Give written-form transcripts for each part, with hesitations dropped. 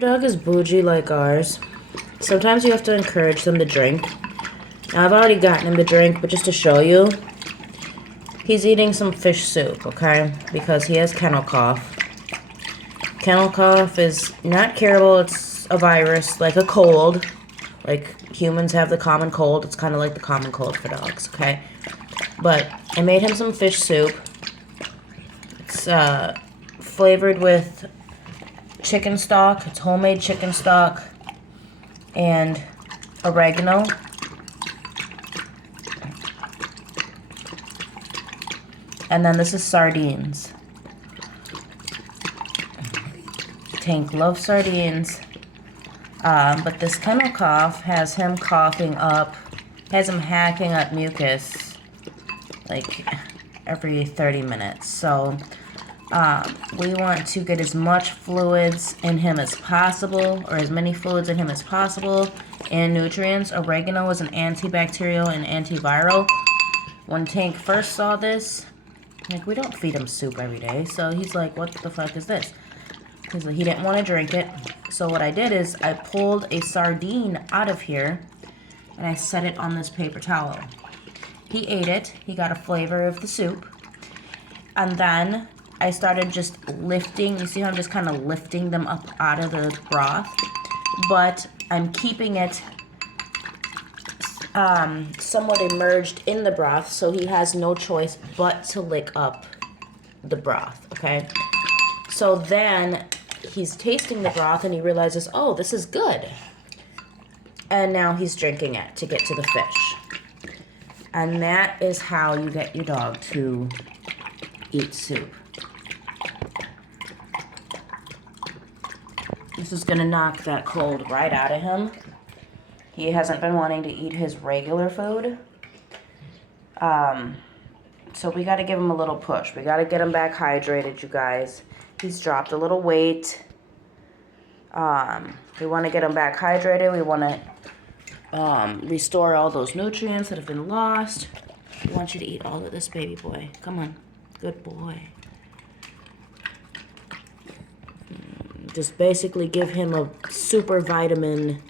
Your dog is bougie like ours. Sometimes you have to encourage them to drink. Now, I've already gotten him to drink, but just to show you, he's eating some fish soup, okay? Because he has kennel cough. Kennel cough is not curable. It's a virus, like a cold. Like humans have the common cold. It's kind of like the common cold for dogs, okay? But I made him some fish soup. It's flavored with chicken stock. It's homemade chicken stock and oregano. And then this is sardines. Tank loves sardines. But this kennel cough has him coughing up, has him hacking up mucus like every 30 minutes. So we want to get as much fluids in him as possible, or as many fluids in him as possible, and nutrients. Oregano is an antibacterial and antiviral. When Tank first saw this, like, we don't feed him soup every day, so he's like, what the fuck is this? Because he didn't want to drink it. So what I did is I pulled a sardine out of here and I set it on this paper towel. He ate it. He got a flavor of the soup. And then I started just lifting. You see how I'm just kind of lifting them up out of the broth? But I'm keeping it somewhat immersed in the broth, so he has no choice but to lick up the broth, okay? So then he's tasting the broth and he realizes, oh, this is good. And now he's drinking it to get to the fish. And that is how you get your dog to eat soup. This is gonna knock that cold right out of him. He hasn't been wanting to eat his regular food. So we gotta give him a little push. We gotta get him back hydrated, you guys. He's dropped a little weight. We want to get him back hydrated. We want to restore all those nutrients that have been lost. We want you to eat all of this, baby boy. Come on. Good boy. Just basically give him a super vitamin,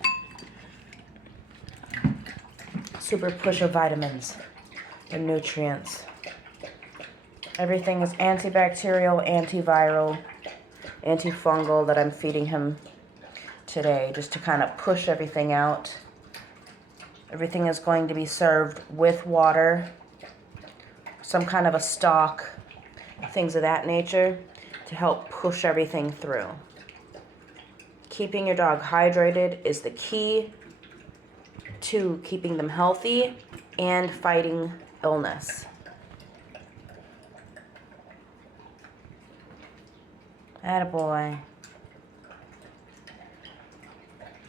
super push of vitamins and nutrients. Everything is antibacterial, antiviral, antifungal that I'm feeding him today, just to kind of push everything out. Everything is going to be served with water, some kind of a stock, things of that nature, to help push everything through. Keeping your dog hydrated is the key to keeping them healthy and fighting illness. Attaboy.